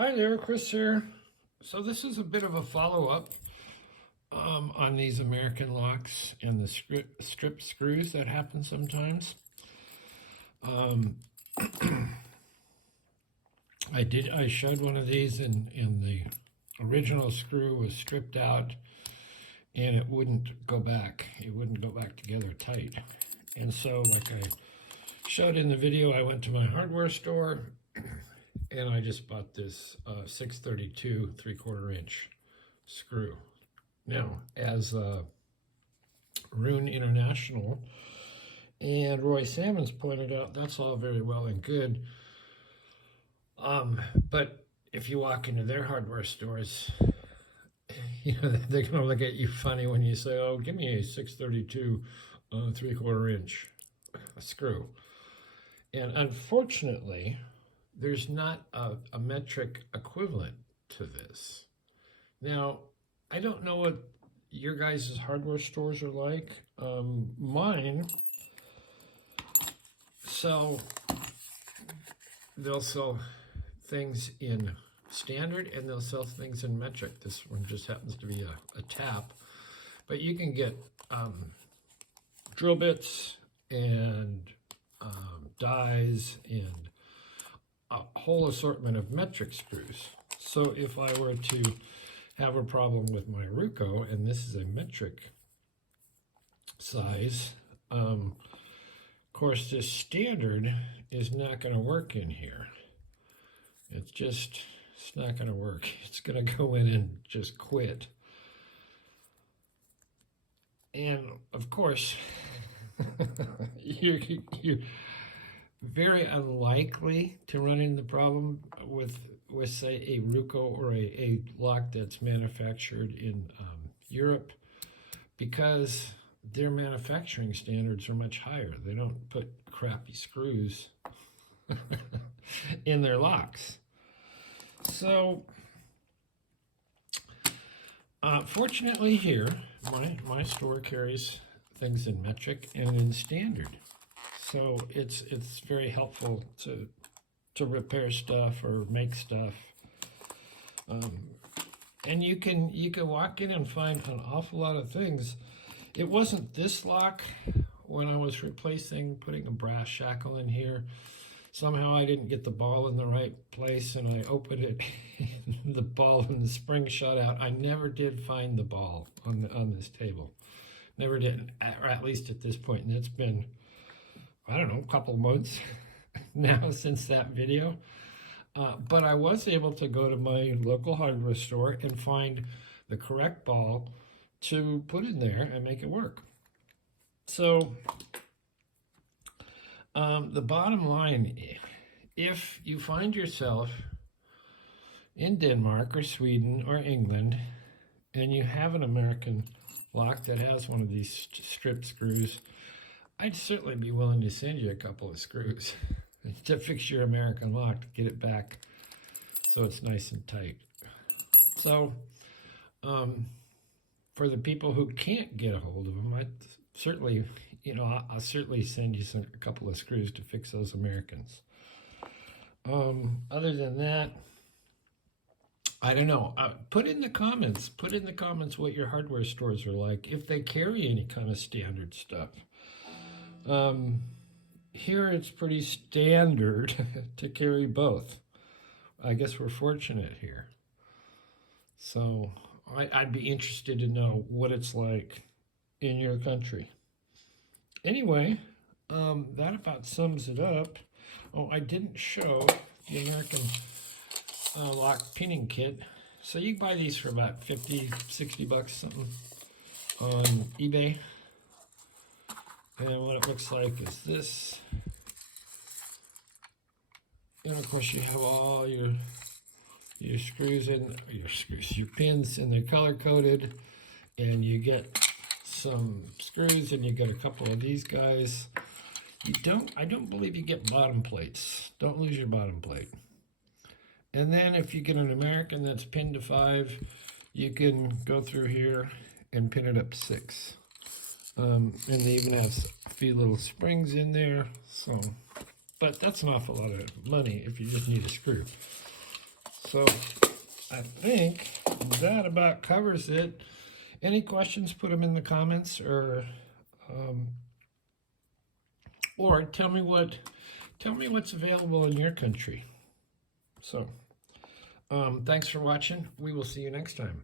Hi there, Chris here. So this is a bit of a follow-up on these American locks and the strip screws that happen sometimes. Um, I showed one of these and the original screw was stripped out and it wouldn't go back. It wouldn't go back together tight. And so like I showed in the video, I went to my hardware store and I just bought this 632 3/4 inch screw. Now, as Rune International and Roy Salmons pointed out, that's all very well and good. But if you walk into their hardware stores, they're going to look at you funny when you say, "Oh, give me a 632 3/4 inch screw." And unfortunately, there's not a metric equivalent to this. Now, I don't know what your guys' hardware stores are like. Mine they'll sell things in standard and they'll sell things in metric. This one just happens to be a tap, but you can get drill bits and dies and a whole assortment of metric screws. So if I were to have a problem with my Ruco, and this is a metric size, of course this standard is not going to work in here. It's not going to work. It's going to go in and just quit. And of course, you're very unlikely to run into the problem with say a Ruco or a lock that's manufactured in Europe, because their manufacturing standards are much higher. They don't put crappy screws in their locks. So fortunately here, my store carries things in metric and in standard. So it's very helpful to repair stuff or make stuff. And you can walk in and find an awful lot of things. It wasn't this lock when I was putting a brass shackle in here. Somehow I didn't get the ball in the right place and I opened it and the ball and the spring shot out. I never did find the ball on this table. Never did, or at least at this point. And it's been, I don't know, a couple months now since that video. But I was able to go to my local hardware store and find the correct ball to put in there and make it work. So the bottom line, if you find yourself in Denmark or Sweden or England and you have an American lock that has one of these strip screws, I'd certainly be willing to send you a couple of screws to fix your American lock, to get it back so it's nice and tight. So for the people who can't get a hold of them, I'll certainly send you a couple of screws to fix those Americans. Other than that, I don't know. Put in the comments what your hardware stores are like, if they carry any kind of standard stuff. Here it's pretty standard to carry both. I guess we're fortunate here. So I'd be interested to know what it's like in your country. Anyway, that about sums it up. Oh, I didn't show the American lock pinning kit. So you can buy these for about 50, 60 bucks something on eBay. And what it looks like is this. And of course you have all your screws in, your pins, and they're color coded. And you get some screws and you get a couple of these guys. I don't believe you get bottom plates. Don't lose your bottom plate. And then if you get an American that's pinned to 5, you can go through here and pin it up 6. And they even have a few little springs in there. But that's an awful lot of money if you just need a screw. So I think that about covers it. Any questions, put them in the comments, or tell me what's available in your country. So thanks for watching. We will see you next time.